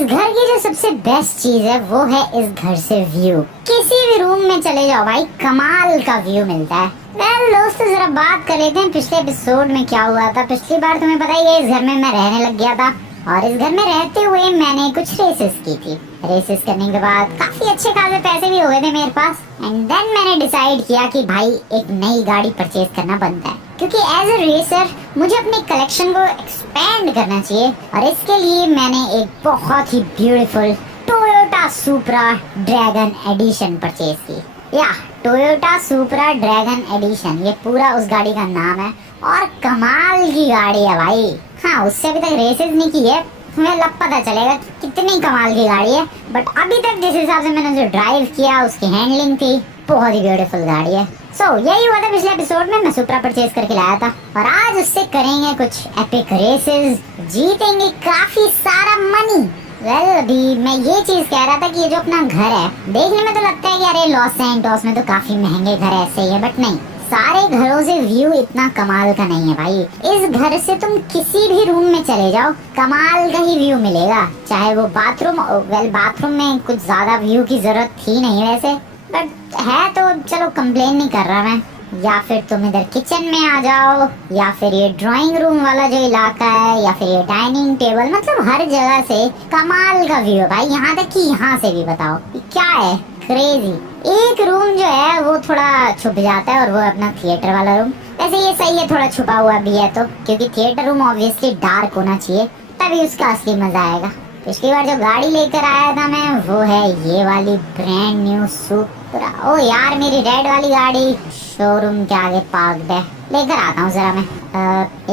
इस घर की जो सबसे बेस्ट चीज है वो है इस घर से व्यू। किसी भी रूम में चले जाओ भाई, कमाल का व्यू मिलता है। वेल दोस्तों, जरा बात कर लेते हैं पिछले एपिसोड में क्या हुआ था। पिछली बार तुम्हें पता ही है, इस घर में मैं रहने लग गया था और इस घर में रहते हुए मैंने कुछ रेसेस की थी। रेसेस करने के बाद काफी अच्छे खासे पैसे भी हो गए थे मेरे पास। एंड देन मैंने डिसाइड किया कि भाई एक नई गाड़ी परचेज करना बनता है, क्योंकि एज अ रेसर मुझे अपनी कलेक्शन को एक्सपेंड करना चाहिए। और इसके लिए मैंने एक बहुत ही beautiful Toyota Supra dragon edition purchase की। या टोयोटा सुपरा ड्रैगन एडिशन, ये पूरा उस गाड़ी का नाम है और कमाल की गाड़ी है भाई। हाँ, उससे अभी तक रेसेस नहीं की है, तुम्हें लब पता चलेगा कितनी कमाल की गाड़ी है। बट अभी तक जिस हिसाब से मैंने जो ड्राइव किया, उसकी हैंडलिंग थी, बहुत ही ब्यूटीफुल गाड़ी है। सो यही हुआ था पिछले एपिसोड में, मैं सुपरा परचेज करके लाया था और आज उससे करेंगे कुछ एपिक रेसेस, जीतेंगे काफी सारा मनी। वेल अभी मैं ये चीज कह रहा था कि ये जो अपना घर है, देखने में तो लगता है कि अरे लॉस सैंटोस में तो काफी महंगे घर ऐसे ही है, बट नहीं, सारे घरों से व्यू इतना कमाल का नहीं है भाई। इस घर से तुम किसी भी रूम में चले जाओ, कमाल का ही व्यू मिलेगा। चाहे वो बाथरूम, वेल बाथरूम में कुछ ज्यादा व्यू की जरूरत थी नहीं वैसे, बट है तो चलो कंप्लेन नहीं कर रहा मैं। या फिर तुम इधर किचन में आ जाओ, या फिर ये ड्राइंग रूम वाला जो इलाका है, या फिर ये डाइनिंग टेबल, मतलब हर जगह से कमाल का व्यू है भाई। यहाँ तक कि यहाँ से भी बताओ क्या है, क्रेजी। एक रूम जो है वो थोड़ा छुप जाता है और वो अपना थिएटर वाला रूम। वैसे ये सही है, थोड़ा छुपा हुआ भी है तो, क्योंकि थिएटर रूम ऑब्वियसली डार्क होना चाहिए, तभी उसका असली मजा आएगा। पिछली बार जो गाड़ी लेकर आया था मैं, वो है ये वाली ब्रांड न्यू सुपरा। ओ यार, मेरी रेड वाली गाड़ी शोरूम के आगे पार्क्ड है, लेकर आता हूँ जरा मैं।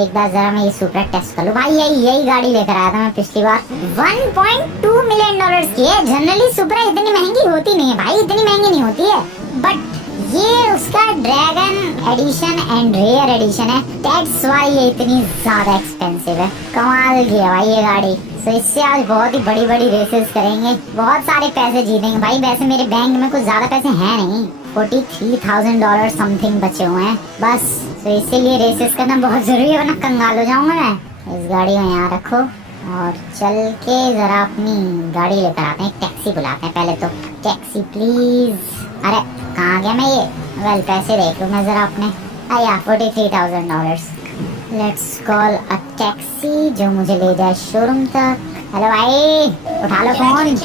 एक बार जरा मैं ये सुपरा टेस्ट कर लूँ भाई। यही गाड़ी लेकर आया था मैं पिछली बार। 1.2 मिलियन डॉलर्स की है। जनरली सुपरा इतनी महंगी होती नहीं है भाई, इतनी महंगी नहीं होती है, बट ये उसका dragon edition and rare edition है, दैट्स व्हाई ये इतनी ज्यादा एक्सपेंसिव है। कमाल की है भाई ये गाड़ी। तो इससे आज बहुत ही बड़ी बड़ी रेसेस करेंगे, बहुत सारे पैसे जीतेंगे भाई। वैसे मेरे बैंक में कुछ ज्यादा पैसे हैं नहीं, $43,000 समथिंग बचे हुए हैं बस। तो इसीलिए रेसेस करना बहुत जरूरी है, वरना कंगाल हो जाऊंगा मैं। इस गाड़ी को यहाँ रखो और चल के जरा अपनी गाड़ी लेकर आते हैं, टैक्सी बुलाते हैं पहले तो। Taxi please. अरे कहाँ गया मैं ये? वेल पैसे देख लूँ मैं जरा अपने। आया $43,000। लेट्स कॉल अ टैक्सी जो मुझे ले जाए शोरूम तक। हेलो भाई, उठा लो phone.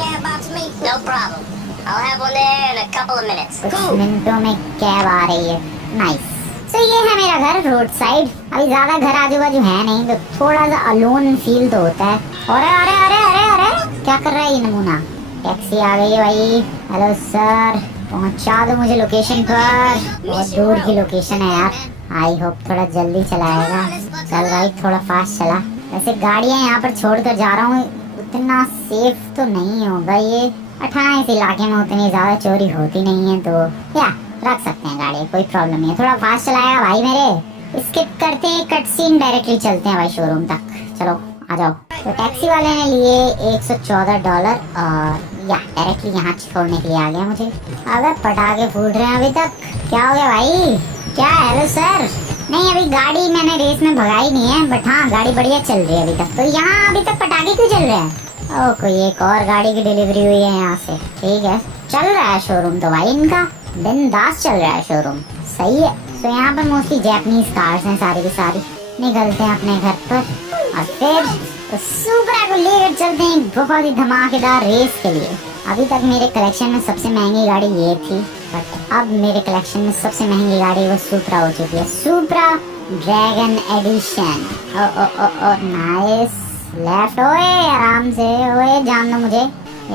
No problem. I'll have one there in a couple of minutes. कुछ मिनटों में कैब आ रही है। नाइस। तो ये है मेरा घर रोड साइड। अभी ज्यादा घर आजू बाजू है नहीं, तो थोड़ा सा अलोन फील तो होता है। अरे अरे अरे अरे अरे, क्या कर रहा है ये नमूना? टैक्सी आ गई है भाई। हेलो सर, पहुंचा दो मुझे लोकेशन पर। बहुत दूर की लोकेशन है यार। आई होप थोड़ा जल्दी चलाएगा। चल भाई, थोड़ा फास्ट चला। वैसे गाड़ियाँ यहाँ पर छोड़कर जा रहा हूँ, उतना सेफ तो नहीं होगा ये। इस इलाके में उतनी ज्यादा चोरी होती नहीं है, तो या रख सकते हैं गाड़ी, कोई प्रॉब्लम नहीं है। थोड़ा फास्ट चलाएगा भाई मेरे। स्किप करते हैं कट सीन, डायरेक्टली चलते हैं भाई शोरूम तक। चलो आ जाओ। तो टैक्सी वाले ने लिए $114 और या डायरेक्टली यहाँ छोड़ने के लिए आ गया मुझे। अगर पटाखे फूट रहे हैं अभी तक। क्या हो गया भाई? क्या? Hello sir. नहीं, अभी गाड़ी मैंने रेस में भगाई नहीं है, बट हाँ गाड़ी बढ़िया चल रही है अभी तक। तो यहाँ अभी तक पटाखे क्यों चल रहे हैं? ओह, कोई एक और गाड़ी की डिलीवरी हुई है यहाँ से। ठीक है, चल रहा है शोरूम तो भाई इनका, बिंदास चल रहा है शोरूम, सही है। तो यहाँ पर मोस्टली जैपनीज कार्स हैं सारी की सारी। निकलते हैं अपने घर पर और फिर सुपरा को लेकर चलते हैं बहुत ही धमाकेदार रेस के लिए। अभी तक मेरे कलेक्शन में सबसे महंगी गाड़ी ये थी, बट अब मेरे कलेक्शन में सबसे महंगी गाड़ी वो सुपरा हो चुकी है, सुपरा ड्रैगन एडिशन। ओ ओ ओ ओ नाइस। लेफ्ट, ओए आराम से, ओए जान दो मुझे।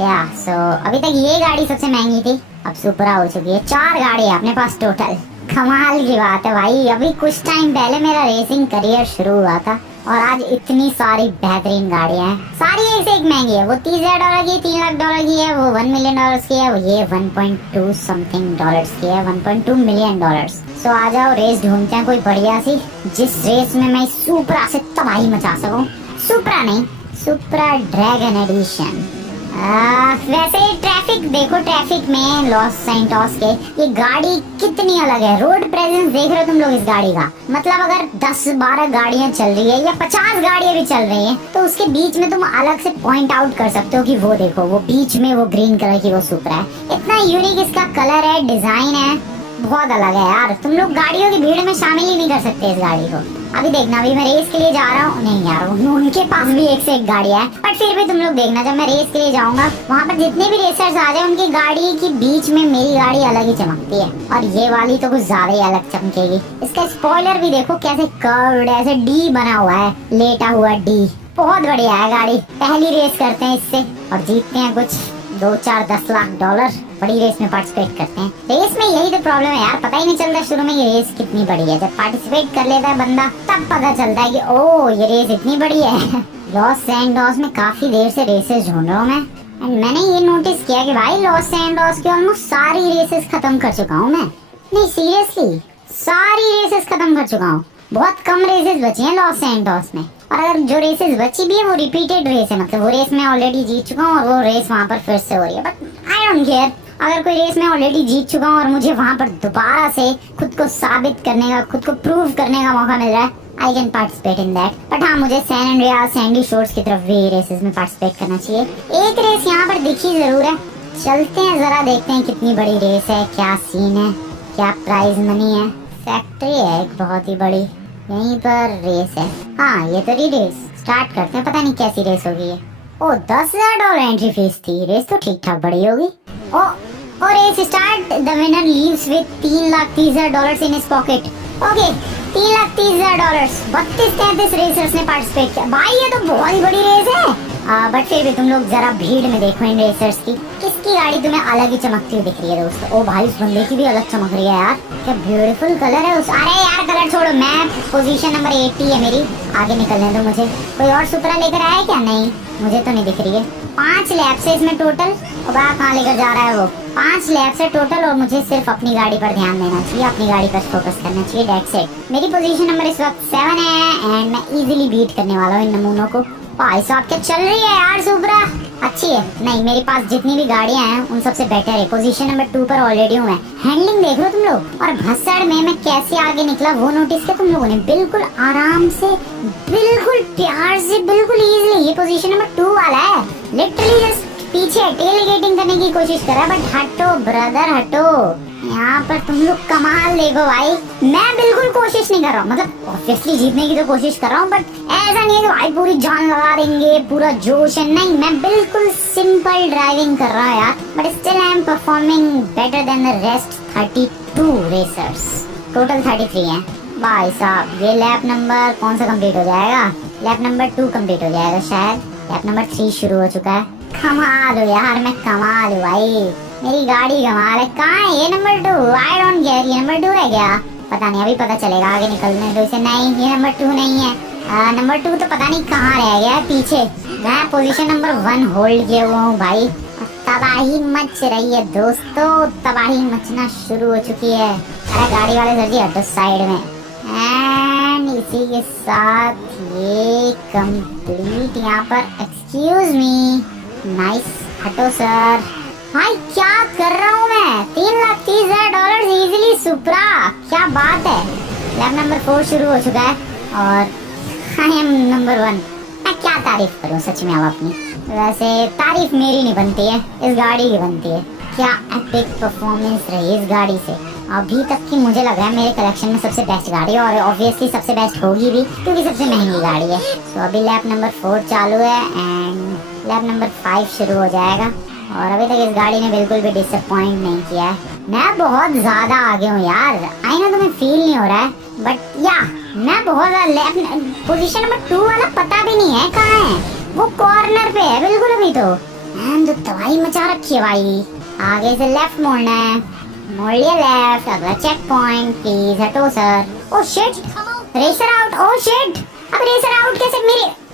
या सो अभी तक ये गाड़ी सबसे महंगी थी, अब सुपरा हो चुकी है। 4 गाड़ी है अपने पास टोटल। कमाल की बात है भाई। अभी कुछ टाइम पहले मेरा रेसिंग करियर शुरू हुआ था और आज इतनी सारी बेहतरीन गाड़ियां हैं। सारी एक से एक महंगी है। वो $30,000 की, $3 लाख की है, वो $1 मिलियन की है, वो ये 1.2 समथिंग डॉलर्स की है, $1.2 मिलियन। सो आ जाओ, रेस ढूंढते हैं कोई बढ़िया सी, जिस रेस में मैं सुपरा से तबाही मचा सकूं। सुपरा नहीं, सुपरा ड्रैगन एडिशन। वैसे ट्रैफिक देखो, ट्रैफिक में लॉस सैंटोस के ये गाड़ी कितनी अलग है। रोड प्रेजेंस देख रहे हो तुम लोग इस गाड़ी का, मतलब अगर 10-12 गाड़ियां चल रही है या 50 गाड़ियां भी चल रही हैं तो उसके बीच में तुम अलग से पॉइंट आउट कर सकते हो कि वो देखो, वो बीच में वो ग्रीन कलर की वो सुपरा है। इतना यूनिक इसका कलर है, डिजाइन है, बहुत अलग है यार। तुम लोग गाड़ियों की भीड़ में शामिल ही नहीं कर सकते इस गाड़ी को। अभी देखना, अभी मैं रेस के लिए जा रहा हूँ, नहीं यार उनके पास भी एक से एक गाड़ी है, बट फिर भी तुम लोग देखना, जब मैं रेस के लिए जाऊंगा वहाँ पर जितने भी रेसर्स आ जाए उनकी गाड़ी के बीच में मेरी गाड़ी अलग ही चमकती है, और ये वाली तो कुछ ज्यादा ही अलग चमकेगी। इसका स्पॉइलर भी देखो कैसे कर्व्ड, ऐसे डी बना हुआ है, लेटा हुआ डी, बहुत बढ़िया है गाड़ी। पहली रेस करते हैं इससे और जीतते हैं कुछ 2-4-10 लाख डॉलर। बड़ी रेस में पार्टिसिपेट करते हैं। रेस में यही तो प्रॉब्लम है यार, पता ही नहीं चलता शुरू में ये रेस कितनी बड़ी है। जब पार्टिसिपेट कर लेता है बंदा तब पता चलता है कि ओ ये रेस इतनी बड़ी है। लॉस सैंटोस में काफी देर से रेसेस ढूंढ रहा हूँ मैं, एंड मैंने ये नोटिस किया कि भाई लॉस सैंटोस की ऑलमोस्ट सारी रेसेस खत्म कर चुका हूँ मैं। नहीं सीरियसली, सारी रेसेस खत्म कर चुका हूँ। बहुत कम रेसेस बची हैं लॉस सैंटोस में, और अगर जो रेसेस बची भी है वो रिपीटेड रेस है, मतलब वो रेस मैं ऑलरेडी जीत चुका हूँ और वो रेस वहाँ पर फिर से हो रही है। बट आई डोंट केयर, अगर कोई रेस मैं ऑलरेडी जीत चुका हूँ और मुझे वहाँ पर दोबारा से खुद को साबित करने का, खुद को प्रूव करने का मौका मिल रहा है, I can participate in that. But हाँ, मुझे सैन एंड्रियास, सैंडी शोर्स की तरफ भी रेसेस में पार्टिसिपेट करना चाहिए। एक रेस यहाँ पर दिखी जरूर है, चलते हैं जरा देखते हैं कितनी बड़ी रेस है, क्या सीन है, क्या प्राइज मनी है। फैक्ट्री है एक बहुत ही बड़ी, यहीं पर रेस है। हाँ ये तो रेस स्टार्ट करते हैं, पता नहीं कैसी रेस होगी ये। ओ $10,000 एंट्री फीस थी, रेस तो ठीक ठाक बड़ी होगी। ओ race start, the winner leaves with $3,30,000 in his pocket. Okay, $3,30,000, 32-33 racers ने पार्टिसिपेट किया। भाई ये तो बहुत ही बड़ी रेस है। बट फिर भी तुम लोग जरा भीड़ में देखो इन रेसर्स की, किसकी गाड़ी तुम्हें अलग ही चमकती हुई दिख रही है दोस्तों। ओ भाई उस बंदे की भी अलग चमक रही है यार, क्या ब्यूटीफुल कलर है उस। अरे यार कलर छोड़ो, मैं पोजीशन नंबर 80 है मेरी, आगे निकलने दो मुझे। कोई और सुपरा लेकर आया क्या? नहीं, मुझे तो नहीं दिख रही है। 5 लैप्स है इसमें टोटल। और कहाँ लेकर जा रहा है वो? 5 लैप्स है टोटल, और मुझे सिर्फ अपनी गाड़ी पर ध्यान देना चाहिए, अपनी गाड़ी पर फोकस करना चाहिए, दैट्स इट। मेरी पोजीशन नंबर इस वक्त 7 है, एंड मैं इजीली बीट करने वाला हूँ इन नमूनों को। भाई साहब क्या चल रही है यार सुपरा, अच्छी है। नहीं, मेरे पास जितनी भी गाड़ियां हैं उन सबसे बेटर है। पोजीशन नंबर 2 पर ऑलरेडी हूँ मैं। हैंडलिंग देख लो तुम लोग, और भसड़ में मैं कैसे आगे निकला वो नोटिस किया तुम लोगों ने? बिल्कुल आराम से, बिल्कुल प्यार से, बिल्कुल इजीली। ये पोजीशन नंबर 2 वाला है, लिटरली जस्ट पीछे टेलगेटिंग करने की कोशिश कर रहा है, बट हटो ब्रदर हटो। यहाँ पर तुम लोग कमाल देखो भाई। मैं बिल्कुल कोशिश नहीं कर रहा हूँ, मतलब ऑब्वियसली जीतने की तो कोशिश कर रहा हूँ, बट ऐसा नहीं है कि भाई पूरी जान लगा देंगे, पूरा जोश है। नहीं, मैं बिल्कुल सिंपल ड्राइविंग कर रहा हूँ यार, but still I am performing better than the rest 32 racers. Total 33 हैं। भाई साहब ये लैप नंबर कौन सा कंप्लीट हो जाएगा? लैप नंबर 2 कंप्लीट हो जाएगा शायद। लैप नंबर 3 शुरू हो चुका है। कमाल हो यार, मैं कमाल हूँ भाई, मेरी गाड़ी कमाल है। कहाँ है ये नंबर 2? आई डोंट केयर, ये नंबर 2 है क्या? पता नहीं, अभी पता चलेगा, आगे निकलने दो इसे। नहीं, ये नंबर 2 नहीं है। नंबर 2 तो पता नहीं कहाँ रह गया है पीछे। मैं पोजीशन नंबर 1 होल्ड किया हुआ हूँ भाई। तबाही मच रही है दोस्तों, तबाही मचना शुरू हो चुकी है। अरे गाड़ी वाले सर जी हटो साइड में। एंड इसी के साथ ये कंप्लीट यहाँ पर। एक्सक्यूज मी, नाइस, हटो सर। भाई क्या कर रहा हूँ मैं? $3,30,000 इजीली सुपरा, क्या बात है। लैप नंबर 4 शुरू हो चुका है और आई एम नंबर 1। मैं क्या तारीफ करूँ सच में अब अपनी। वैसे तारीफ मेरी नहीं बनती है, इस गाड़ी की बनती है। क्या एपिक परफॉर्मेंस रही इस गाड़ी से अभी तक की। मुझे लग रहा है मेरे कलेक्शन में सबसे बेस्ट गाड़ी है, और ऑब्वियसली सबसे बेस्ट होगी भी क्योंकि सबसे महंगी गाड़ी है। तो अभी लैप नंबर 4 चालू है एंड लैप नंबर 5 शुरू हो जाएगा, और अभी तक इस गाड़ी ने बिल्कुल भी डिसअपॉइंट नहीं किया है। मैं बहुत ज्यादा आगे हूँ यार, आई नो तुम्हें फील नहीं हो रहा है, बट या मैं बहुत पोजीशन नंबर 2 वाला पता भी नहीं है कहाँ है। वो कॉर्नर पे है बिल्कुल अभी तो। एंड तबाही मचा रखी है भाई। आगे से लेफ्ट मोड़ना है, मोड़ लिया लेफ्ट, अगला चेक पॉइंट, प्लीज हटो sir. Oh shit, racer out. Oh shit, अब रेसर आउट कैसे?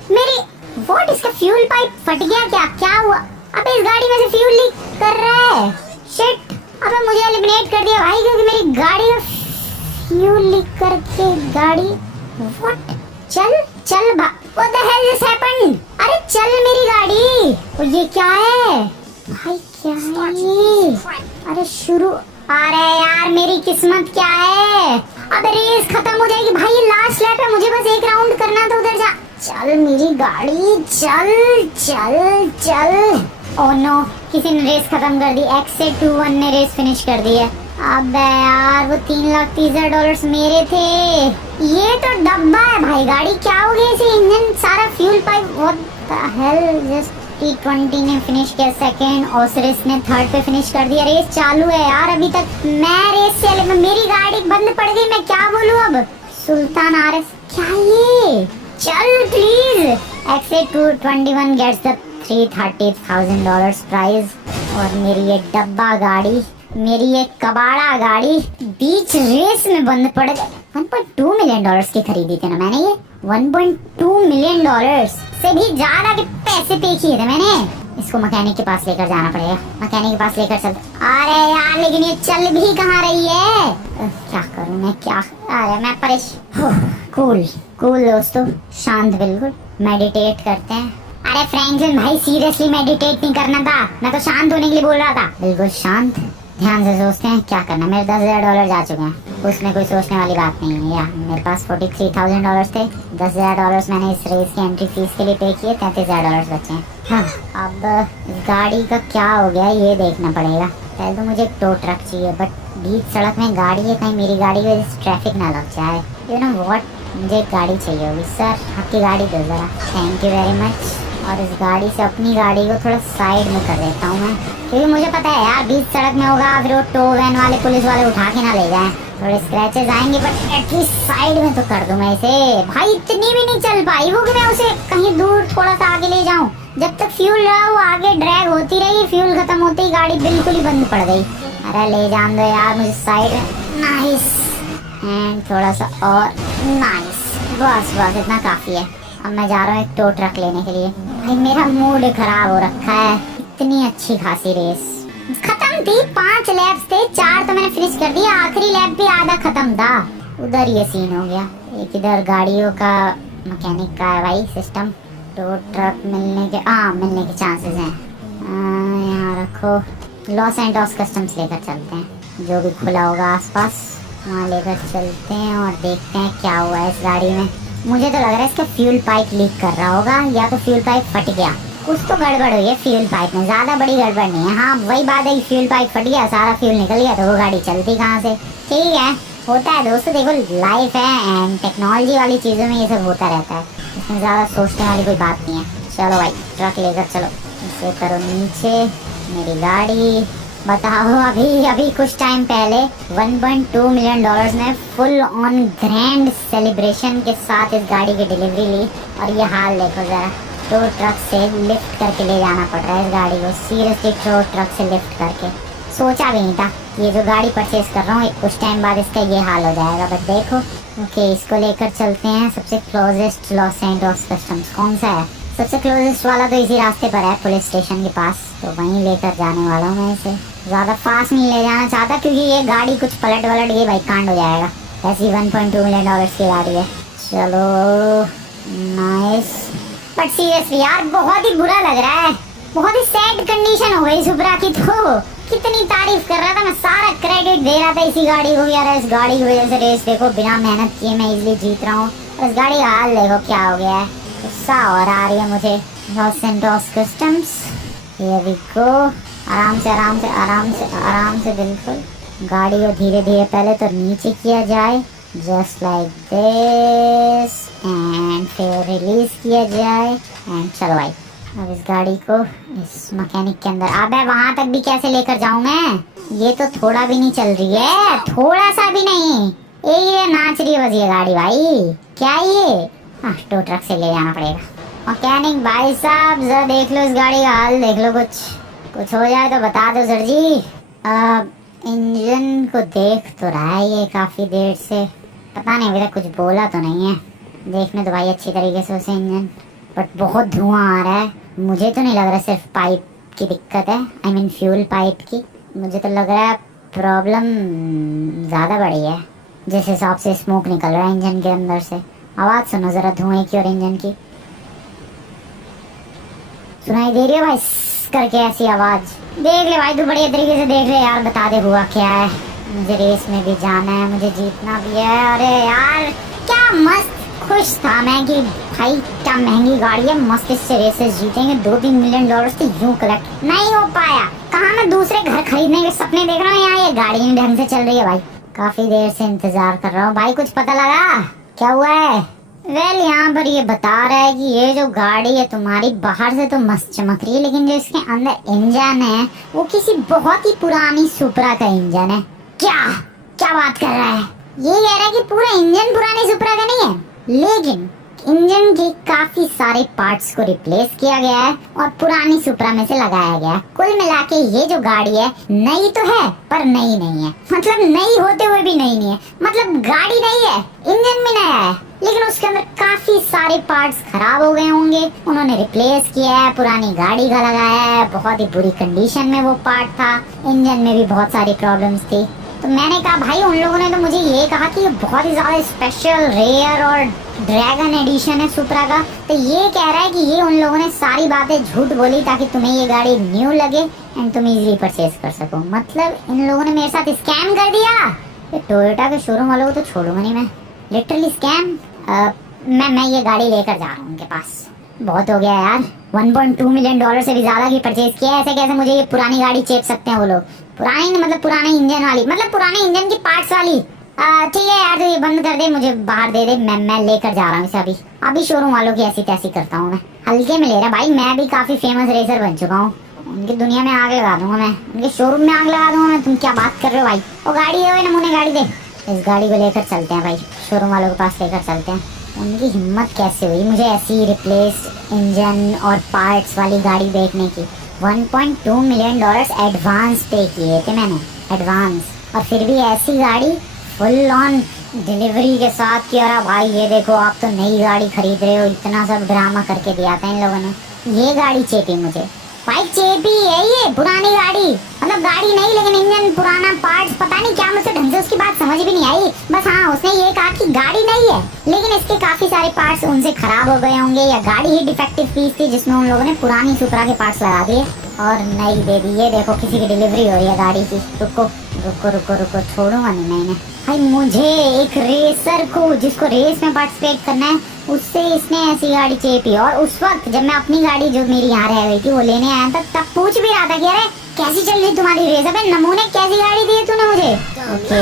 मेरी व्हाट, इसका फ्यूल पाइप फट गया क्या? क्या हुआ? अबे इस गाड़ी में से फ्यूल लीक कर रहा है। शिट, अबे मुझे एलिमिनेट कर दिया भाई, क्योंकि मेरी गाड़ी का फ्यूल लीक करके गाड़ी। व्हाट, चल What the hell just happened? अरे चल मेरी गाड़ी। और ये क्या है भाई, क्या है ये? अरे शुरू, अरे यार मेरी किस्मत क्या है, अबे रेस खत्म हो जाएगी भाई, ये लास्ट लैप है, मुझे बस एक राउंड करना था उधर जा। चल मेरी गाड़ी, चल चल चल। ओह नो, किसी ने रेस खत्म कर दी, एक्सेट 2-1 ने रेस फिनिश कर दी है। अबे यार वो $3,30,000 मेरे थे। ये तो डब्बा है भाई, गाड़ी क्या हो गई इसे, इंजन सारा fuel pipe, what the hell. Just T20 ने फिनिश किया सेकंड, ओसिरिस ने थर्ड पे फिनिश कर दिया। रेस चालू है यार अभी तक, मैं रेस से अलग, मेरी गाड़ी बंद पड़ गई, मैं क्या बोलूं अब। सुल्तान आरएस, क्या ये, चल प्लीज। एक्सेट 221 गेट्स द $330,000 प्राइज। और मेरी ये डब्बा गाड़ी, मेरी ये कबाड़ा गाड़ी बीच रेस में बंद पड़ गई। $1.2 मिलियन की खरीदी थी ना मैंने, ये $1.2 मिलियन से भी ज्यादा के पैसे पे किए थे मैंने। इसको मैकेनिक के पास लेकर जाना पड़ेगा, मैकेनिक के पास लेकर चल। अरे यार लेकिन ये चल भी कहाँ रही है, क्या करूँ मैं, क्या, अरे मैं परेशान। कूल कूल दोस्तों, शांत बिल्कुल, मेडिटेट करते हैं। अरे फ्रैंकलिन भाई सीरियसली मेडिटेट नहीं करना था, मैं तो शांत होने के लिए बोल रहा था। बिल्कुल शांत, ध्यान से सोचते हैं क्या करना। मेरे $10,000 जा चुके हैं, उसमें कोई सोचने वाली बात नहीं है। या मेरे पास $43,000 थे, $10,000 मैंने इस रेस की एंट्री फीस के लिए पे किए, $33,000 बचे हैं। हाँ, अब इस गाड़ी का क्या हो गया ये देखना पड़ेगा। पहले तो मुझे एक टो ट्रक चाहिए, बट बीच सड़क में गाड़ी है, कहीं मेरी गाड़ी की वजह से ट्रैफिक ना लग जाए। यू नो व्हाट, मुझे एक गाड़ी चाहिए होगी। सर आपकी गाड़ी दो ज़रा, थैंक यू वेरी मच। और इस गाड़ी से अपनी गाड़ी को थोड़ा साइड में कर देता हूँ मैं, क्योंकि मुझे पता है यार बीच सड़क में होगा, फिर वो टो वैन वाले पुलिस वाले उठा के ना ले जाएं, थोड़े स्क्रैचेस आएंगे, बट एटलीस्ट साइड में तो कर दूं मैं इसे। भाई इतनी भी नहीं चल पाई वो कि मैं उसे कहीं दूर थोड़ा सा आगे ले जाऊं। जब तक फ्यूल रहा वो आगे ड्रैग होती रही, फ्यूल खत्म होते ही गाड़ी बिल्कुल ही बंद पड़ गई। अरे ले जान दो यार मुझे साइड में। नाइस, एंड थोड़ा सा और, नाइस, बस बस इतना काफी है। अब मैं जा रहा हूँ एक टो ट्रक लेने के लिए। भाई मेरा मूड खराब हो रखा है, इतनी अच्छी खासी रेस खत्म थी, 5 लैप्स थे, 4 तो मैंने फिनिश कर दिया, आखिरी लैप भी आधा खत्म था। उधर ये सीन हो गया। एक इधर गाड़ियों का मैकेनिक का है भाई सिस्टम, टो ट्रक मिलने के चांसेस हैं। यहाँ रखो, लॉस एंटोस कस्टम्स लेकर चलते हैं, जो भी खुला होगा आसपास वहाँ लेकर चलते हैं और देखते हैं क्या हुआ है इस गाड़ी में। मुझे तो लग रहा है इसका फ्यूल पाइप लीक कर रहा होगा, या तो फ्यूल पाइप फट गया, कुछ तो गड़बड़ हुई है फ्यूल पाइप में, ज्यादा बड़ी गड़बड़ नहीं है। हाँ वही बात है, फ्यूल पाइप फट गया, सारा फ्यूल निकल गया, तो वो गाड़ी चलती कहाँ से। ठीक है, होता है दोस्तों, देखो लाइफ है एंड टेक्नोलॉजी वाली चीज़ों में ये सब होता रहता है, इसमें ज़्यादा सोचने वाली कोई बात नहीं है। चलो भाई ट्रक लेकर चलो, इसे करो नीचे, मेरी गाड़ी। बताओ अभी कुछ टाइम पहले $1.2 मिलियन में फुल ऑन ग्रैंड सेलिब्रेशन के साथ इस गाड़ी की डिलीवरी ली, और ये हाल देखो ज़रा, टो ट्रक से लिफ्ट करके ले जाना पड़ रहा है इस गाड़ी को, सीरियसली टो ट्रक से लिफ्ट करके। सोचा भी नहीं था ये जो गाड़ी परचेज कर रहा हूँ कुछ टाइम बाद इसका ये हाल हो जाएगा, बट देखो। ओके, इसको लेकर चलते हैं सबसे क्लोजेस्ट लॉस एंटोस कस्टम्स। कौन सा है सबसे क्लोजेस्ट वाला? तो इसी रास्ते पर है, पुलिस स्टेशन के पास, तो वहीं लेकर जाने वाला हूँ मैं इसे। ज़्यादा फास्ट नहीं ले जाना चाहता क्योंकि ये गाड़ी कुछ पलट गई भाई, कांड हो जाएगा। ऐसी $1.2 मिलियन की गाड़ी है। चलो नाइस, बट सीरियसली यार बहुत ही बुरा लग रहा है, बहुत ही सैड कंडीशन हो गई सुब्रा की। तो कितनी तारीफ कर रहा था मैं, सारा क्रेडिट दे रहा था इसी गाड़ी को, यार इस गाड़ी की वजह से रेस देखो बिना मेहनत किए मैं इजीली जीत रहा हूँ, और इस गाड़ी का हाल देखो क्या हो गया है। गुस्सा और आ रही है मुझे। Los Santos customs, here we go. आराम से आराम से आराम से आराम से, बिल्कुल गाड़ी को धीरे धीरे पहले तो नीचे किया जाए, जस्ट लाइक दिस, एंड फिर रिलीज किया जाए, एंड चलो भाई अब इस गाड़ी को इस मैकेनिक के अंदर। अबे वहां तक भी कैसे लेकर जाऊं मैं, ये तो थोड़ा भी नहीं चल रही है, थोड़ा सा भी नहीं, ये नाच रही है बस ये गाड़ी भाई, क्या ये। हाँ, टो ट्रक से ले जाना पड़ेगा। मैकेनिक भाई साहब जरा देख लो इस गाड़ी का हाल, देख लो, कुछ हो जाए तो बता दो सर जी। इंजन को देख तो रहा है ये काफ़ी देर से, पता नहीं अभी तक कुछ बोला तो नहीं है, देखने तो भाई अच्छी तरीके से उसे इंजन, बट बहुत धुआं आ रहा है। मुझे तो नहीं लग रहा सिर्फ पाइप की दिक्कत है, आई मीन फ्यूल पाइप की, मुझे तो लग रहा है प्रॉब्लम ज़्यादा बड़ी है, जिस हिसाब से स्मोक निकल रहा है इंजन के अंदर से। आवाज़ सुनो ज़रा धुएं की और इंजन की, सुनाई दे रही है भाई करके ऐसी आवाज? देख ले भाई, तू बढ़िया तरीके से देख ले यार, बता दे हुआ क्या है। मुझे रेस में भी जाना है, मुझे जीतना भी है। अरे यार क्या मस्त खुश था मैं कि भाई क्या महंगी गाड़ी है, मस्त इससे रेसेस जीतेंगे, 2-3 मिलियन डॉलर तो यूं कलेक्ट। नहीं हो पाया। कहाँ मैं दूसरे घर खरीदने के सपने देख रहा हूँ, यहाँ ये गाड़ी नहीं ढंग से चल रही है भाई। काफी देर से इंतजार कर रहा हूँ भाई, कुछ पता लगा क्या हुआ है? वेल यहाँ पर ये बता रहा है कि ये जो गाड़ी है तुम्हारी बाहर से तो मस्त चमक रही है, लेकिन जो इसके अंदर इंजन है वो किसी बहुत ही पुरानी सुपरा का इंजन है। क्या क्या बात कर रहा है? ये कह रहा है कि पूरा इंजन पुरानी सुपरा का नहीं है, लेकिन इंजन के काफी सारे पार्ट्स को रिप्लेस किया गया है और पुरानी सुपरा में से लगाया गया है। कुल मिला के ये जो गाड़ी है नई तो है पर नई नहीं है, मतलब नई होते हुए भी नई नहीं है। मतलब गाड़ी नई है, इंजन भी नया है, लेकिन उसके अंदर काफी सारे पार्ट्स खराब हो गए होंगे, उन्होंने रिप्लेस किया है, पुरानी गाड़ी का लगाया है, बहुत ही बुरी कंडीशन में वो पार्ट था, इंजन में भी बहुत सारी प्रॉब्लम्स थी। तो मैंने कहा भाई उन लोगों ने तो मुझे ये कहा कि ये बहुत ही ज्यादा स्पेशल रेयर और ड्रैगन एडिशन है सुपरा का, तो ये कह रहा है कि ये उन लोगों ने सारी बातें झूठ बोली ताकि तुम्हें ये गाड़ी न्यू लगे एंड तुम इजीली परचेज कर सको। मतलब इन लोगों ने मेरे साथ स्कैम कर दिया। ये टोयोटा के शोरूम वालों को तो छोड़ूंगा नहीं मैं, लिटरली स्कैम। मैं ये गाड़ी लेकर जा रहा हूँ उनके पास। बहुत हो गया यार, 1.2 मिलियन डॉलर से भी ज्यादा की परचेज किया है। ऐसे कैसे मुझे ये पुरानी गाड़ी चेप सकते हैं वो लोग? पुरानी मतलब पुराने इंजन वाली, मतलब पुराने इंजन की पार्ट्स वाली। ठीक है यार, तो ये बंद कर दे, मुझे बाहर दे दे, मैं लेकर जा रहा हूँ इसे अभी शोरूम वालों की ऐसी तैसी करता हूँ मैं। हल्के में ले रहा भाई, मैं भी काफी फेमस रेसर बन चुका हूँ, उनकी दुनिया में आग लगा दूंगा मैं, उनके शोरूम में आग लगा दूंगा मैं। तुम क्या बात कर रहे हो भाई? वो गाड़ी है, वो नमूने गाड़ी दे, इस गाड़ी को लेकर चलते हैं भाई, शोरूम वालों के पास लेकर चलते हैं। उनकी हिम्मत कैसे हुई मुझे ऐसी रिप्लेस्ड इंजन और पार्ट्स वाली गाड़ी देखने की? 1.2 मिलियन डॉलर्स एडवांस पे किए थे मैंने, एडवांस, और फिर भी ऐसी गाड़ी फुल ऑन डिलीवरी के साथ कि अरे भाई ये देखो आप तो नई गाड़ी खरीद रहे हो, इतना सब ड्रामा करके दिया था इन लोगों ने। ये गाड़ी चेपी मुझे भाई, चेपी है ये पुरानी गाड़ी, मतलब गाड़ी नहीं लेकिन इंजन पुराना, पार्ट्स पता नहीं क्या, मुझे ढंग से उसकी बात समझ भी नहीं आई। बस हाँ, उसने ये कहा कि गाड़ी नहीं है लेकिन इसके काफी सारे पार्ट्स उनसे खराब हो गए होंगे, या गाड़ी ही डिफेक्टिव पीस थी जिसमें उन लोगों ने पुरानी सुपरा के पार्ट्स लगा दिए और नई दे दी। ये देखो किसी की डिलीवरी हो रही है गाड़ी की। रुको रुको रुको रुको, छोड़ूंगा नहीं मैंने भाई। मुझे एक रेसर को जिसको रेस में पार्टिसिपेट करना है उससे इसने ऐसी गाड़ी चेपी, और उस वक्त जब मैं अपनी गाड़ी जो मेरी यहाँ रह गई थी वो लेने आया था, तब पूछ भी रहा था कि अरे कैसी चल रही तुम्हारी रेस? अबे नमूने कैसी गाड़ी दी है तूने मुझे? ओके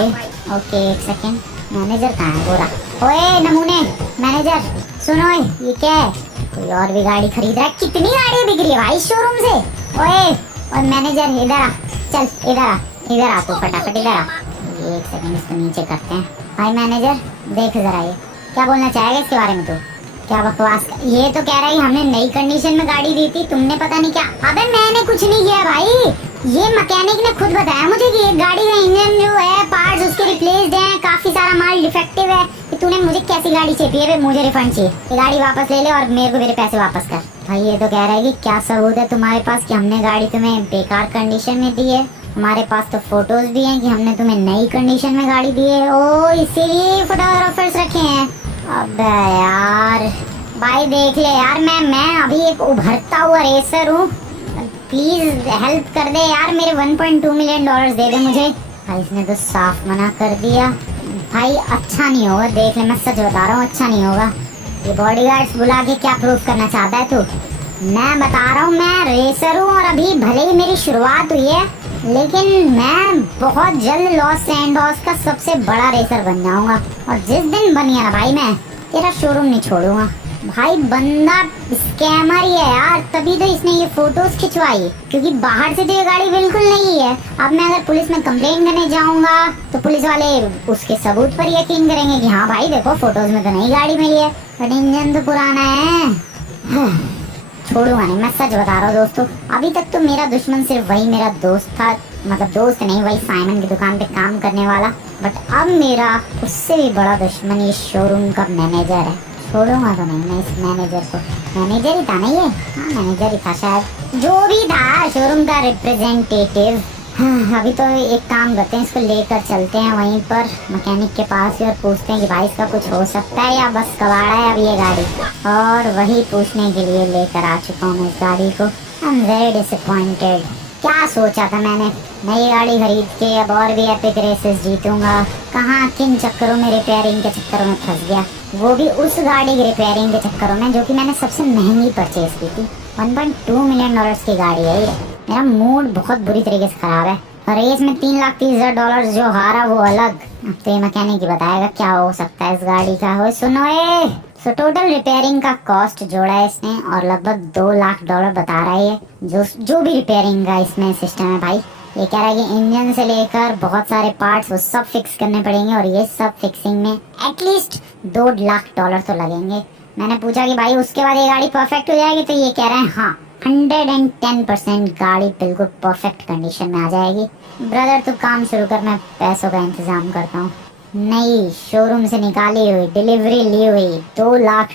ओके, एक सेकेंड, मैनेजर कहाँ है? बोला ओए नमूने मैनेजर सुनो, ये क्या है? कोई और भी गाड़ी खरीद रहा है? कितनी गाड़ियाँ बिक रही है भाई शोरूम से? ओए और मैनेजर इधर आ, चल इधर आ तू, फटाफट इधर आ। ये एक सेकंड इसको नीचे करते हैं। भाई मैनेजर देख जरा, ये क्या बोलना चाहेगा इसके बारे में? तू क्या बकवास ये तो कह रहा है हमने नई कंडीशन में गाड़ी दी थी, तुमने पता नहीं क्या। अबे मैंने कुछ नहीं किया भाई, ये मैकेनिक ने खुद बताया मुझे कि ये गाड़ी का इंजन जो है पार्ट्स उसके रिप्लेस्ड हैं, काफी सारा माल डिफेक्टिव है, कि तूने मुझे कैसी गाड़ी चाहिए? है मुझे रिफंड चाहिए, ये गाड़ी वापस ले ले और मेरे को मेरे पैसे वापस कर। भाई ये तो कह रहा है कि क्या सबूत है तुम्हारे पास कि हमने गाड़ी तुम्हें बेकार कंडीशन में दी है? हमारे पास तो फोटोज भी हैं कि हमने तुम्हें नई कंडीशन में गाड़ी दी है। ओ इसीलिए फोटोग्राफर्स रखे हैं। अबे यार भाई देख ले यार, मैं अभी एक उभरता हुआ रेसर हूँ, प्लीज हेल्प कर दे यार, मेरे 1.2 मिलियन डॉलर्स दे दे मुझे। भाई इसने तो साफ मना कर दिया भाई, अच्छा नहीं होगा, देख ले मैं सच बता रहा हूँ, अच्छा नहीं होगा। ये बॉडीगार्ड्स बुला के क्या प्रूफ करना चाहता है तू? मैं बता रहा हूँ मैं रेसर हूँ और अभी भले ही मेरी शुरुआत हुई है लेकिन मैं बहुत जल्द लॉस एंजल्स का सबसे बड़ा रेसर बन जाऊंगा, और जिस दिन बन गया ना भाई मैं तेरा शोरूम नहीं छोड़ूंगा। भाई बंदा स्कैमर ही है यार, तभी तो इसने ये फोटोज खिंचवाई, क्योंकि बाहर से तो ये गाड़ी बिल्कुल नहीं है। अब मैं अगर पुलिस में कंप्लेंट करने जाऊंगा तो पुलिस वाले उसके सबूत पर यकीन करेंगे कि हाँ भाई देखो फोटोज में तो नई गाड़ी मिली है, बट इंजन तो पुराना है। छोड़ूंगा नहीं, मैं सच बता रहा हूँ दोस्तों। अभी तक तो मेरा दुश्मन सिर्फ वही मेरा दोस्त था, मतलब दोस्त नहीं, वही साइमन की दुकान पे काम करने वाला, बट अब मेरा उससे भी बड़ा दुश्मन ये शोरूम का मैनेजर है। छोड़ूंगा तो नहीं मैं इस मैनेजर को। मैनेजर ही था ना ये? हाँ मैनेजर ही था शायद, जो भी था, शोरूम का रिप्रेजेंटेटिव। हाँ, अभी तो एक काम करते हैं, इसको लेकर चलते हैं वहीं पर मैकेनिक के पास ही और पूछते हैं कि भाई इसका कुछ हो सकता है या बस कबाड़ा है अब ये गाड़ी। और वही पूछने के लिए लेकर आ चुका हूँ मैं इस गाड़ी को। I am very disappointed. क्या सोचा था मैंने, नई गाड़ी खरीद के अब और भी एपिक रेसेस जीतूंगा, कहाँ किन चक्करों में, रिपेयरिंग के चक्करों में फंस गया, वो भी उस गाड़ी की रिपेयरिंग के चक्करों में जो कि मैंने सबसे महंगी परचेज की थी। 1.2 मिलियन डॉलर्स की गाड़ी है ये। मेरा मूड बहुत बुरी तरीके से खराब है। रेस में 3,30,000 जो हारा वो अलग। अब तो ये मैकेनिक ही बताएगा क्या हो सकता है इस गाड़ी का। हो सुनो ए, सो टोटल रिपेयरिंग का कॉस्ट जोड़ा है इसने और लगभग $2 लाख बता रहा है ये, जो भी रिपेयरिंग का इसमें सिस्टम है भाई। ये कह रहा है कि इंजन से लेकर बहुत सारे पार्ट्स वो सब फिक्स करने पड़ेंगे और ये सब फिक्सिंग में एटलीस्ट $2 लाख तो लगेंगे। मैंने पूछा कि भाई उसके बाद ये गाड़ी परफेक्ट हो जाएगी, तो ये कह रहे हैं हाँ 110% गाड़ी बिल्कुल परफेक्ट कंडीशन में आ जाएगी। ब्रदर तू काम शुरू कर, मैं पैसों का इंतजाम करता हूँ। नई शोरूम से निकाली हुई, डिलीवरी ली हुई $2 लाख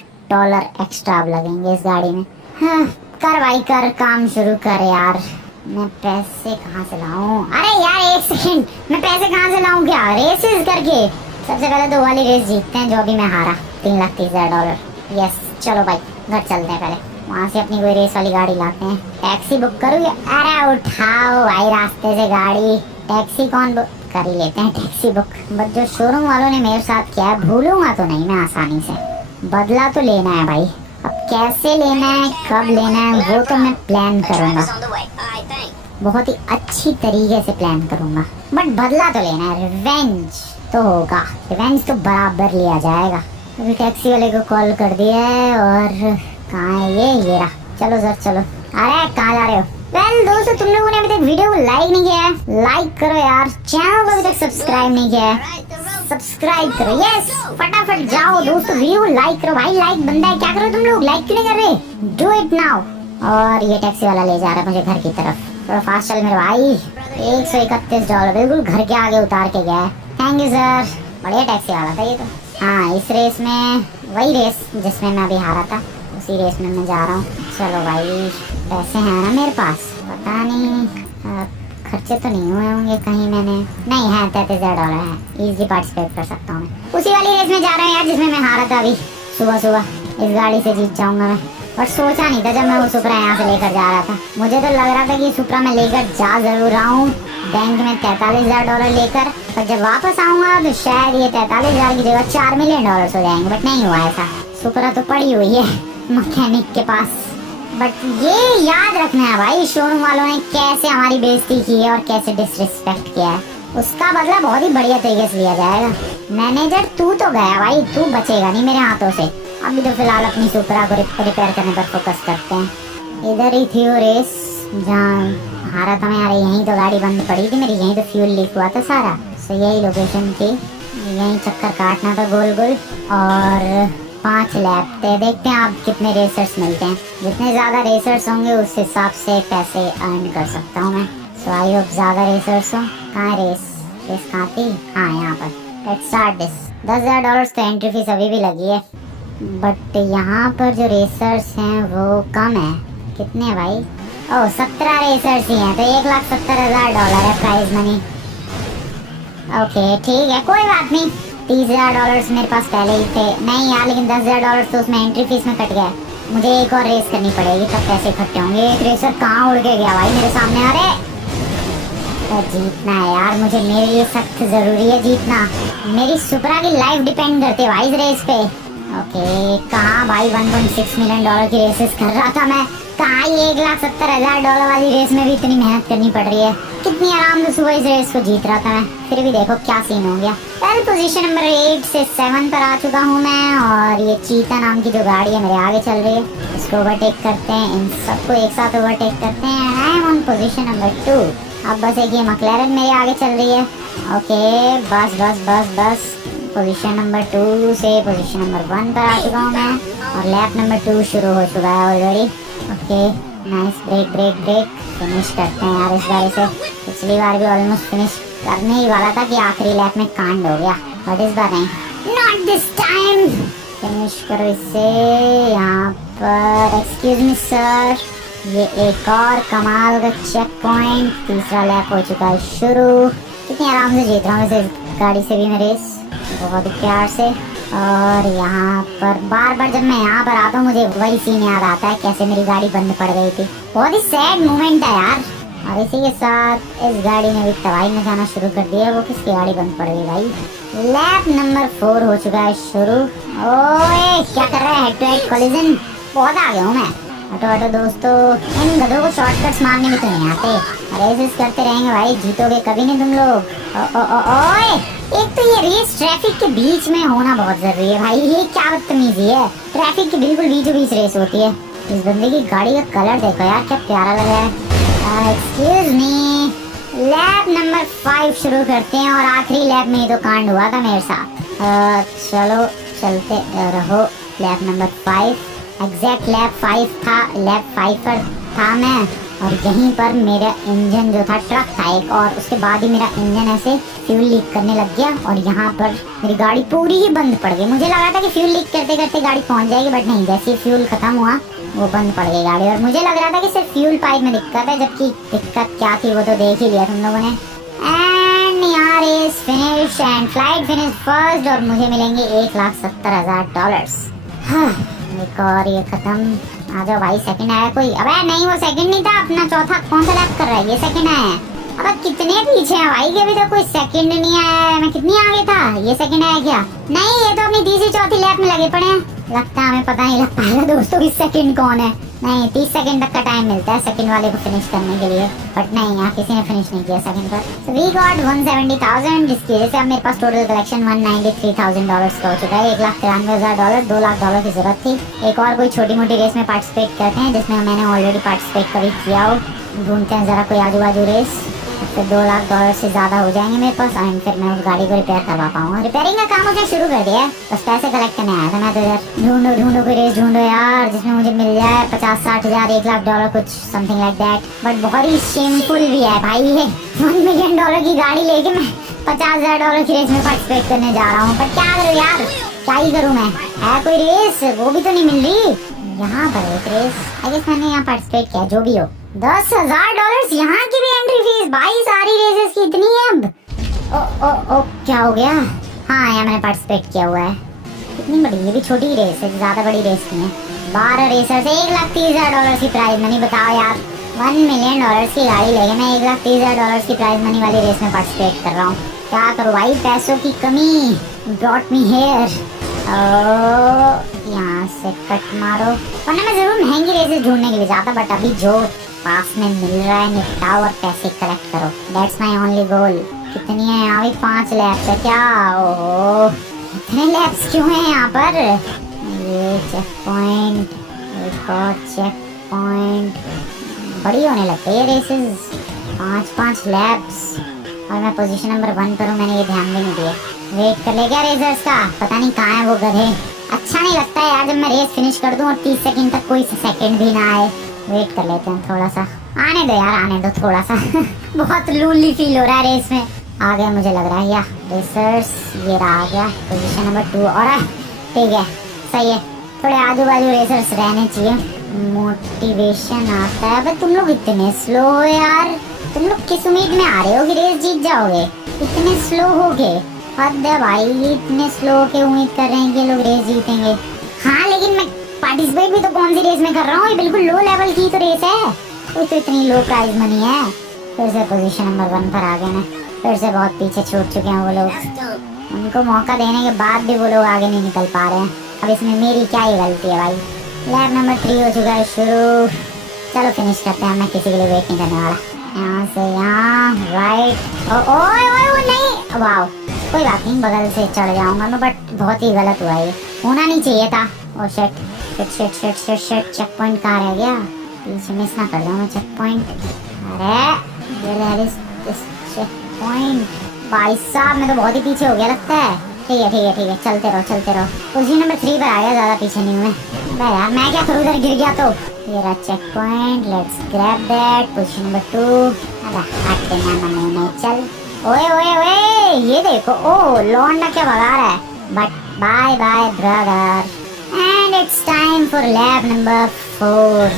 एक्स्ट्रा अब लगेंगे इस गाड़ी में। हाँ, कर भाई कर, काम शुरू कर यार। मैं पैसे कहाँ से लाऊं? अरे यार एक सेकंड, मैं पैसे कहाँ से लाऊं? क्या रेसेस करके? सबसे पहले तो वाली रेस जीतते हैं जो अभी मैं हारा, $3,30,000। यस चलो भाई घर चलते हैं, पहले वहाँ से अपनी कोई रेस वाली गाड़ी लाते हैं। टैक्सी बुक करूँ? अरे उठाओ भाई रास्ते से गाड़ी। टैक्सी कौन बुक कर ही लेते हैं, टैक्सी बुक। बट जो शोरूम वालों ने मेरे साथ किया है भूलूंगा तो नहीं मैं आसानी से। बदला तो लेना है भाई, अब कैसे लेना है, कब लेना है वो तो मैं प्लान करूँगा, Express on the way. Alright, thanks. बहुत ही अच्छी तरीके से प्लान करूँगा। बट बदला तो लेना है, रिवेंज तो होगा, रिवेंज तो बराबर लिया जाएगा। अभी टैक्सी वाले को कॉल कर दिया है और कहाँ है ये रहा। चलो सर चलो। अरे कहाँ जा रहे हो? वेल दोस्तों, तुम लोगों ने अभी तक वीडियो को लाइक नहीं किया है, लाइक करो यार। चैनल को अभी तक सब्सक्राइब नहीं किया है, Alright, the road. सब्सक्राइब करो। यस फटाफट जाओ दोस्तों, वीडियो को लाइक करो भाई, लाइक बनता है। क्या करो तुम लोग, लाइक क्यों नहीं कर रहे? Do it now. और ये टैक्सी वाला ले जा रहा है मुझे घर की तरफ, थोड़ा फास्ट चल मेरे भाई। $131 बिल्कुल घर के आगे उतार के गया है। थैंक यू सर, बढ़िया टैक्सी वाला था ये तो। हाँ इस रेस में, वही रेस जिसमें मैं अभी हारा था, उसी रेस में मैं जा रहा हूँ। चलो भाई पैसे हैं ना मेरे पास, पता नहीं खर्चे तो नहीं हुए होंगे कहीं, मैंने नहीं है $33,000 है, इजी पार्टिसिपेट कर सकता हूँ मैं। उसी वाली रेस में जा रहा हूँ यार जिसमें मैं हारा था अभी सुबह सुबह। इस गाड़ी से जीत जाऊंगा मैं, बट सोचा नहीं था जब मैं वो सुपरा यहाँ से लेकर जा रहा था। मुझे तो लग रहा था कि सुपरा मैं लेकर जा जरूर रहा हूँ बैंक में $43,000 लेकर, पर जब वापस आऊंगा तो शायद ये $43,000 की जगह $4 मिलियन हो जाएंगे। बट नहीं हुआ ऐसा, सुपरा तो पड़ी हुई है मैकेनिक के पास। बट ये याद रखना है भाई, शोरूम वालों ने कैसे हमारी बेइज्जती की है और कैसे डिसरिस्पेक्ट किया है, उसका बदला बहुत ही बढ़िया तरीके से लिया जाएगा। मैनेजर तू तो गया भाई, तू बचेगा नहीं मेरे हाथों से। अभी तो फिलहाल अपनी सुपरा को रिपेयर करने पर फोकस करते हैं। इधर ही थी वो रेस जहाँ हारा था मैं यार, यहीं तो गाड़ी बंद पड़ी थी मेरी, यहीं तो फ्यूल लीक हुआ था सारा। सो यही लोकेशन थी, यहीं चक्कर काटना था गोल गोल और 5 लैप थे। देखते हैं आप कितने रेसर्स मिलते हैं, जितने ज़्यादा रेसर्स होंगे उस हिसाब से पैसे अर्न कर सकता हूँ मैं। सो आई होप ज़्यादा रेसर्स हो। कहाँ रेस कहाँ थी? हाँ यहाँ पर। Let's start this. $10,000 तो एंट्री फीस अभी भी लगी है, बट यहाँ पर जो रेसर्स हैं वो कम है। कितने हैं भाई? ओह 17 रेसर्स ही हैं, तो $1,70,000 है प्राइज मनी। ओके ठीक है कोई बात नहीं, $30,000 मेरे पास पहले ही थे। नहीं यार लेकिन $10,000 तो उसमें एंट्री फीस में कट गया। मुझे एक और रेस करनी पड़ेगी तब पैसे इकट्ठे होंगे। एक रेसर कहाँ उड़ के गया भाई मेरे सामने? अरे तो जीतना है यार मुझे, मेरे लिए सख्त जरूरी है जीतना। मेरी सुपरा की लाइफ डिपेंड करती है भाई इस रेस पे। ओके कहाँ भाई, $1.6 मिलियन की रेसेस कर रहा था मैं, कहाँ ये $1,70,000 वाली रेस में भी इतनी मेहनत करनी पड़ रही है। कितनी आराम से सुबह इस रेस को जीत रहा था मैं, फिर भी देखो क्या सीन हो गया। वेल पोजीशन नंबर 8 से 7 पर आ चुका हूँ मैं और ये चीता नाम की जो गाड़ी है मेरे आगे चल रही है, इसको ओवरटेक करते हैं, इन सबको एक साथ ओवरटेक करते हैं। I am on position number 2। अब बस एक ये मैक्लेरन मेरे आगे चल रही है। ओके बस बस बस बस, पोजीशन नंबर 2 से पोजीशन नंबर 1 पर आ चुका हूँ मैं और लैप नंबर 2 शुरू हो चुका है already. Okay nice, break break break, finish करते हैं यार इस बार से। पिछली बार भी ऑलमोस्ट फिनिश करने ही वाला था कि आखिरी लैप में कांड हो गया, बट इस बार नहीं, नॉट दिस टाइम। फिनिश करो इससे यहाँ पर। एक्सक्यूज मी सर, ये एक और कमाल का चेक पॉइंट, तीसरा लैप हो चुका है शुरू। कितनी आराम से जीत रहा हूँ इस गाड़ी से भी मैं रेस, बहुत ही प्यार से। और यहाँ पर बार बार जब मैं यहाँ पर आता हूँ मुझे वही सीन याद आता है, कैसे मेरी गाड़ी बंद पड़ गई थी। बहुत ही सैड मोमेंट है यार। और इसी के साथ इस गाड़ी ने भी तबाही मचाना शुरू कर दिया। वो किसकी गाड़ी बंद पड़ गई भाई। लैप नंबर 4 हो चुका है शुरू। ओए क्या कर रहा है, हेड टू हेड कोलिजन। बहुत आगे हूँ मैं। हटो हटो दोस्तों, इन गधों को शॉर्टकट्स मारने भी तो नहीं आते। रेसेस करते रहेंगे भाई, जीतोगे कभी नहीं तुम लोग। ओए एक तो ये रेस ट्रैफिक के बीच में होना बहुत जरूरी है भाई। ये क्या बदतमीजी है, ट्रैफिक के बिल्कुल बीचों बीच रेस होती है। इस बंदे की गाड़ी का कलर देखो यार, क्या प्यारा लग रहा है। एक्सक्यूज मी, लैब नंबर 5 शुरू करते हैं। और आखिरी लैब में तो कांड हुआ था मेरे साथ। चलो चलते रहो। लैब नंबर 5 एग्जैक्ट लैब 5 था, लैब 5 पर था मैं। और यहीं पर मेरा इंजन जो था, ट्रक था एक, और उसके बाद ही मेरा इंजन ऐसे फ्यूल लीक करने लग गया। और यहाँ पर मेरी गाड़ी पूरी ही बंद पड़ गई। मुझे लगा था कि फ्यूल लीक करते करते गाड़ी पहुंच जाएगी, बट नहीं, जैसे ही फ्यूल खत्म हुआ वो बंद पड़ गई गाड़ी। और मुझे लग रहा था कि सिर्फ फ्यूल पाइप में दिक्कत है, जबकि दिक्कत क्या थी वो तो देख ही लिया तुम लोगों ने। एंड यहाँ race finish and flight finish first, और मुझे मिलेंगे $1,70,000। एक और ये खत्म। आ जाओ भाई, सेकंड आया कोई? अबे नहीं, वो सेकंड नहीं था, अपना चौथा कौन सा लैप कर रहा है, ये सेकंड आया है। अब कितने पीछे हैं भाई, के अभी तो कोई सेकंड नहीं आया है। मैं कितनी आगे था, ये सेकंड आया क्या? नहीं, ये तो अपनी तीसरी चौथी लैप में लगे पड़े हैं। लगता है हमें पता नहीं लग पाएगा दोस्तों कि सेकंड कौन है। नहीं, 30 सेकंड तक का टाइम मिलता है सेकंड वाले को फिनिश करने के लिए, बट नहीं, यहाँ किसी ने फिनिश नहीं किया सेकंड पर। So we got 170,000, जिसकी वजह से अब मेरे पास टोटल कलेक्शन $193,000 का हो चुका है। $1,93,000, $2,00,000 की जरूरत थी। एक और कोई छोटी मोटी रेस में पार्टिसिपेट करते हैं, जिसमें मैंने ऑलरेडी पार्टिसिपेट कभी किया हो। ढूंढते हैं जरा कोई आजू बाजू रेस, फिर $2,00,000 से ज्यादा हो जाएंगे मेरे पास, और फिर मैं उस गाड़ी को रिपेयर करवा पाऊंगा। रिपेयरिंग का काम उसने शुरू कर दिया है, बस पैसे कलेक्ट करने आया था मैं तो यार। ढूंढो कोई रेस ढूंढो यार, जिसमें मुझे मिल जाए 50-60 हज़ार, $1,00,000 कुछ समथिंग लाइक दैट। बट बहुत ही शेमफुल भी है भाई, ये $1 मिलियन की गाड़ी लेके मैं $50,000 की रेस में पार्टिसिपेट करने जा रहा हूँ। पर क्या करूँ यार, क्या ही करूँ मैं। है कोई रेस, वो भी तो नहीं मिल रही। यहाँ पर एक रेस, आई गेस मैंने यहाँ पार्टिसिपेट किया, जो भी हो। $10,000 यहाँ की भी एंट्री फीस भाई, सारी रेसेस की इतनी है अब। ओ क्या हो गया? हाँ, यहाँ मैंने पार्टिसिपेट किया हुआ है। कितनी बड़ी, ये भी छोटी रेस है, ज्यादा बड़ी रेस नहीं है। 12 रेसर्स, $1,30,000 की प्राइज मनी। बताओ यार, $1 मिलियन की गाड़ी लेके मैं $1,30,000 की प्राइज मनी वाली रेस में पार्टिसिपेट कर रहा हूँ। क्या करूँ भाई, पैसों की कमी ब्रॉट मी हियर। यहाँ से कट मारो, वरना मैं जरूर महंगी रेसेस ढूंढने के लिए जाता, बट अभी जो पास में मिल रहा है निपटाओ और पैसे कलेक्ट करो, दैट्स माय ओनली गोल। कितनी है यहाँ भी? 5 लैप्स है क्या? ओह, इतने लैप्स क्यों हैं यहाँ पर? ये चेक पॉइंट, एक और चेक पॉइंट। बड़ी होने लगती है रेसेस, 5-5 लैप्स, और मैं पोजीशन नंबर 1 पर हूँ। मैंने ये ध्यान भी नहीं दिया। वेट कर ले क्या रेसर्स का, पता नहीं कहाँ है वो गधे। अच्छा नहीं लगता है यार जब मैं रेस फिनिश कर दूं और 30 सेकंड तक कोई सेकंड भी ना आए। वेट कर लेते हैं थोड़ा सा, आने दो यार, आने दो थोड़ा सा। बहुत लोनली फील हो रहा है रेस में। आ गया मुझे लग रहा है, या रेसर्स ये रहा, आ गया पोजीशन नंबर 2। और ठीक है, सही है, थोड़े आजू बाजू रेसर्स रहने चाहिए, मोटिवेशन आता है। अब तुम लोग इतने स्लो हो यार, तुम लोग किस उम्मीद में आ रहे हो कि रेस जीत जाओगे? इतने स्लो हो गए, हद है भाई। इतने स्लो के उम्मीद कर रहे हैं कि लोग रेस जीतेंगे। हाँ, लेकिन मैं पार्टिसिपेट भी तो कौन सी रेस में कर रहा हूँ, ये बिल्कुल लो लेवल की तो रेस है, तो इतनी लो प्राइस मनी है। फिर से पोजीशन नंबर 1 पर आ गए ना, फिर से बहुत पीछे छूट चुके हैं वो लोग। उनको मौका देने के बाद भी वो लोग आगे नहीं निकल पा रहे हैं। अब इसमें मेरी क्या ही गलती है भाई। लैब नंबर 3 हो चुका है शुरू। चलो फिनिश करते हैं, मैं किसी के लिए वेट नहीं करने वाला। यहाँ से यहाँ राइट। ओए नहीं, वाह, कोई बात नहीं, बगल से चढ़ जाऊंगा मैं, बट बहुत ही गलत हुआ, ये होना नहीं चाहिए था। Oh shit shit shit shit shit shit, checkpoint कहाँ रह गया? पीछे मिस ना कर जाऊँ मैं चेक पॉइंट। अरे चेक पॉइंट भाई साहब, मैं तो बहुत ही पीछे हो गया लगता है। ठीक है, चलते रहो। पोजीशन नंबर 3 पर आ गया, ज्यादा पीछे नहीं हुए। यार मैं क्या करूँ, उधर गिर गया तो। ये रहा checkpoint, let's grab that. Position number 2। अरे हट के ना नहीं, चल। ओए, ये देखो, ओ लौंडा क्या भगा रहा है। But bye bye brother, and it's time for lap number 4।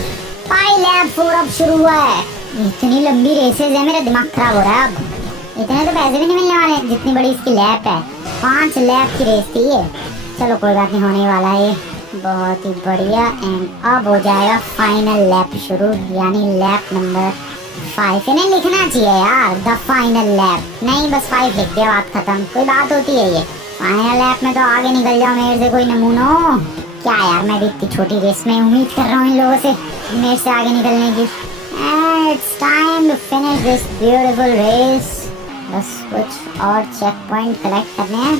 पाई लैप 4 अब शुरू हुआ है। इतनी लंबी रेसेस है, मेरा दिमाग खराब हो रहा है अब। इतने तो पैसे भी नहीं मिलने वाले जितनी बड़ी इसकी लैप है। 5 लैप की रेस थी ये। चलो कोई बात नहीं, होने वाला है ये बहुत ही बढ़िया। एंड अब हो जाएगा फाइनल लैप शुरू, यानी लैप नंबर 5। इन्हें लिखना चाहिए यार द फाइनल लैप, नहीं बस 5 लिख दिया, बात खत्म। कोई बात होती है ये? फाइनल लैप में तो आगे निकल जाओ मेरे से कोई नमूनो। क्या यार, मैं भी इतनी छोटी रेस में उम्मीद कर रहा हूँ इन लोगों से मेरे से आगे निकलने की। It's time to finish this beautiful race. बस कुछ और चेक पॉइंट कलेक्ट करने हैं,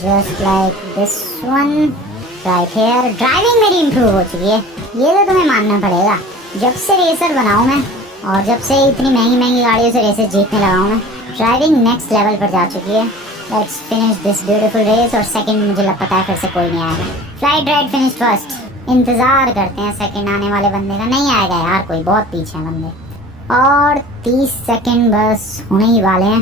just like this one right here. Driving मेरी इम्प्रूव हो चुकी है, ये तो तुम्हें मानना पड़ेगा। जब से रेसर बना हूं मैं और जब से इतनी महंगी महंगी गाड़ियों से रेसेस जीतने लगा हूं मैं, ड्राइविंग नेक्स्ट लेवल पर जा चुकी है। Let's finish this beautiful race. और सेकंड मुझे पता है फिर से कोई नहीं आएगा। Flight ride finish first. इंतजार करते हैं सेकंड आने वाले बंदे का। नहीं आएगा यार कोई, बहुत पीछे हैं बंदे। और 30 सेकंड बस होने ही वाले हैं।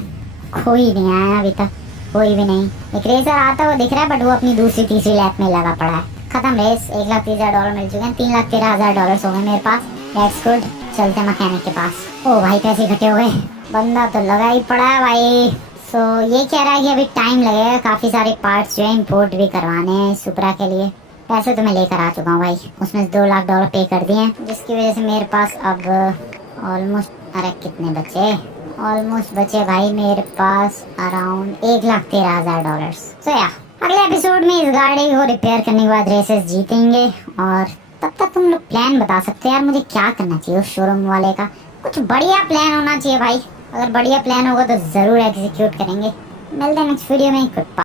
कोई नहीं आया अभी तक, कोई भी नहीं। एक रेसर आता हुआ दिख रहा है बट वो अपनी दूसरी तीसरी लैप में लगा पड़ा है। खत्म रेस। $1,30,000 मिल चुके हैं। $3,13,000 हो गए मेरे पास। That's good. चलते मैकेनिक के पास। ओ भाई पैसे इकट्ठे हो गए, बंदा तो लगा ही पड़ा है भाई। सो ये कह रहा है कि अभी टाइम लगेगा, काफ़ी सारे पार्ट्स जो है इम्पोर्ट भी करवाने हैं सुपरा के लिए। पैसे तो मैं लेकर आ चुका हूँ भाई, उसमें से $2,00,000 पे कर दिए हैं, जिसकी वजह से मेरे पास अब ऑलमोस्ट, अरे कितने बचे, ऑलमोस्ट बचे भाई मेरे पास अराउंड $1,13,000। सो या अगले एपिसोड में इस गाड़ी को रिपेयर करने के बाद रेसेस जीतेंगे। और तब तक तुम लोग प्लान बता सकते हो यार मुझे क्या करना चाहिए उस शोरूम वाले का। कुछ बढ़िया प्लान होना चाहिए भाई, अगर बढ़िया प्लान होगा तो ज़रूर एग्जीक्यूट करेंगे। मिलते हैं नेक्स्ट वीडियो में। Good bye.